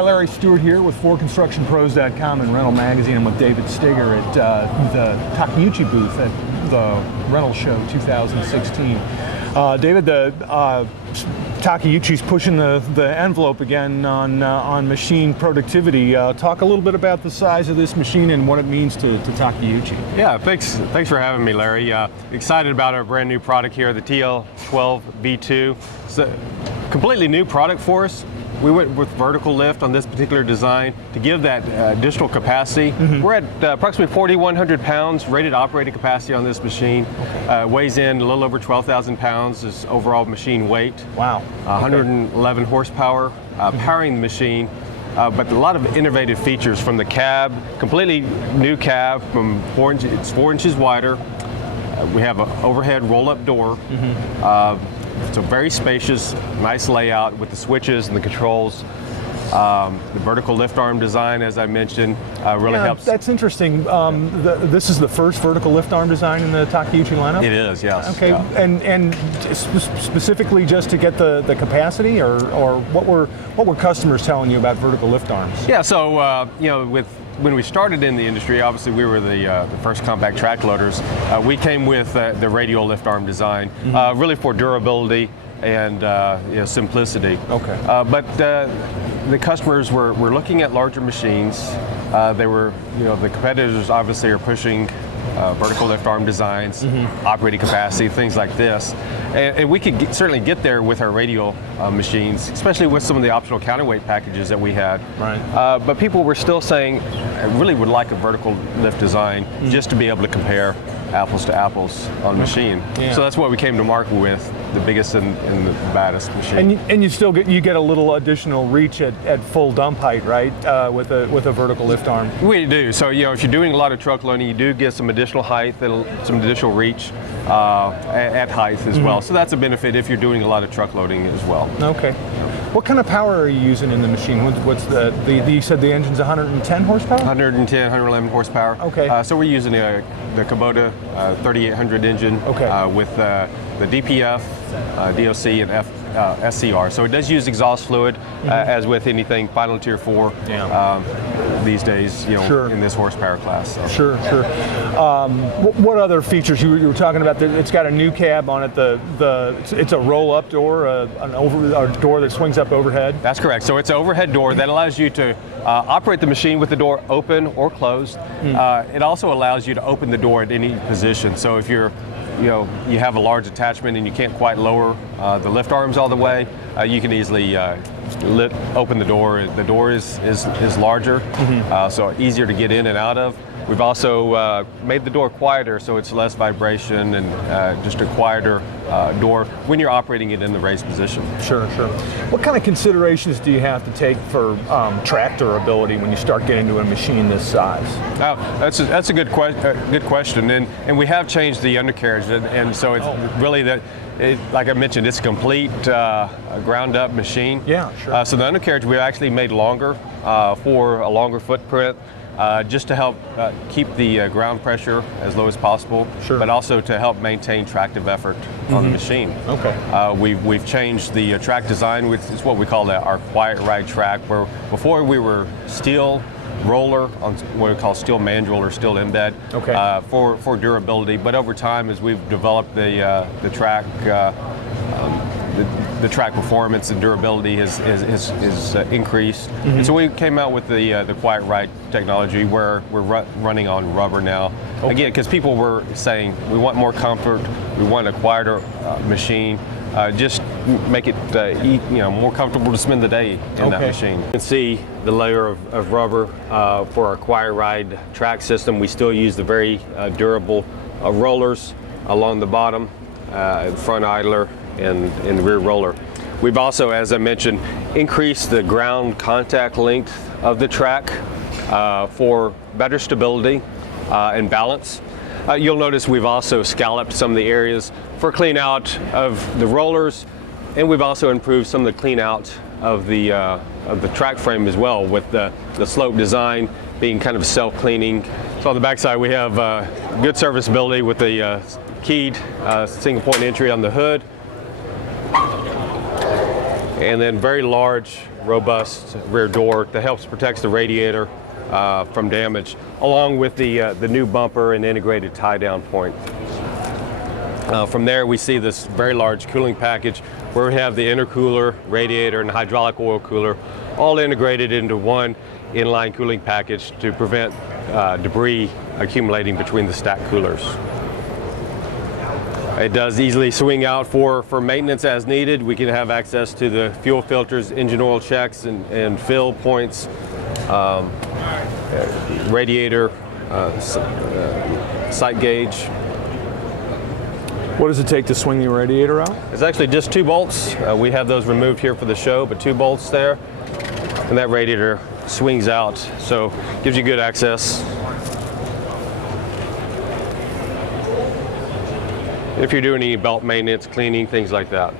Hi, Larry Stewart here with ForConstructionPros.com and Rental Magazine. I'm with David Steger at the Takeuchi booth at the Rental Show 2016. David, Takeuchi's pushing the envelope again on machine productivity. Talk a little bit about the size of this machine and what it means to Takeuchi. Yeah, thanks for having me, Larry. Excited about our brand new product here, the TL12 V2. It's a completely new product for us. We went with vertical lift on this particular design to give that additional capacity. Mm-hmm. We're at approximately 4,100 pounds rated operating capacity on this machine. Okay. Weighs in a little over 12,000 pounds is overall machine weight. Wow. 111 horsepower powering the machine. But a lot of innovative features from the cab, completely new cab from 4 inches, it's 4 inches wider. We have an overhead roll-up door. Mm-hmm. So very spacious, nice layout with the switches and the controls. The vertical lift arm design, as I mentioned, really helps. That's interesting. This is the first vertical lift arm design in the Takeuchi lineup? It is, yes. Okay, yeah. And specifically just to get the capacity, or what were customers telling you about vertical lift arms? Yeah, so when we started in the industry, obviously we were the first compact track loaders. We came with the radial lift arm design, mm-hmm. Really for durability and simplicity. Okay. But the customers were looking at larger machines. They were, the competitors obviously are pushing vertical lift arm designs, mm-hmm. operating capacity, things like this. And we could certainly get there with our radial machines, especially with some of the optional counterweight packages that we had. Right. But people were still saying, I really would like a vertical lift design, mm-hmm. just to be able to compare apples to apples on machine. Yeah. So that's what we came to market with, the biggest and the baddest machine. And you still get a little additional reach at full dump height, right? With a vertical lift arm. We do. So if you're doing a lot of truck loading, you do get some additional height, some additional reach at height as mm-hmm. well. So that's a benefit if you're doing a lot of truck loading as well. Okay. What kind of power are you using in the machine? What's you said the engine's 110 horsepower? 110, 111 horsepower. Okay. So we're using the Kubota 3800 engine, okay. With the DPF, DOC, and SCR. So it does use exhaust fluid, mm-hmm. As with anything Final Tier 4 these days, sure. in this horsepower class. So. Sure. What other features? You were talking about it's got a new cab on it. It's a roll-up door, a door that swings up overhead. That's correct. So it's an overhead door that allows you to operate the machine with the door open or closed. Mm. It also allows you to open the door at any position. So if you have a large attachment and you can't quite lower the lift arms all the way, you can easily open the door. The door is larger, mm-hmm. So easier to get in and out of. We've also made the door quieter, so it's less vibration and just a quieter door when you're operating it in the raised position. Sure. What kind of considerations do you have to take for track durability when you start getting to a machine this size? Oh, that's a good question, and we have changed the undercarriage, and so it's really that. Like I mentioned, it's a complete ground-up machine. Yeah, sure. So the undercarriage we actually made longer for a longer footprint, just to help keep the ground pressure as low as possible, sure. but also to help maintain tractive effort mm-hmm. on the machine. Okay. We've changed the track design, which is what we call our quiet ride track, where before we were steel roller on what we call steel mandrel or steel embed, okay. For durability. But over time, as we've developed the track, the track performance and durability has increased. Mm-hmm. And so we came out with the quiet ride technology, where we're running on rubber now. Okay. Again, because people were saying we want more comfort, we want a quieter machine. Just make it more comfortable to spend the day in that machine. You can see the layer of rubber for our quiet ride track system. We still use the very durable rollers along the bottom, front idler, and rear roller. We've also, as I mentioned, increased the ground contact length of the track for better stability and balance. You'll notice we've also scalloped some of the areas for clean out of the rollers, and we've also improved some of the clean out of the track frame as well, with the slope design being kind of self-cleaning. So on the backside we have good serviceability with the keyed single point entry on the hood. And then very large, robust rear door that helps protect the radiator from damage, along with the new bumper and integrated tie-down point. From there, we see this very large cooling package where we have the intercooler, radiator, and hydraulic oil cooler all integrated into one inline cooling package to prevent debris accumulating between the stacked coolers. It does easily swing out for maintenance as needed. We can have access to the fuel filters, engine oil checks, and fill points, radiator, sight gauge. What does it take to swing the radiator out? It's actually just 2 bolts. We have those removed here for the show, but 2 bolts there. And that radiator swings out, so gives you good access. If you're doing any belt maintenance, cleaning, things like that.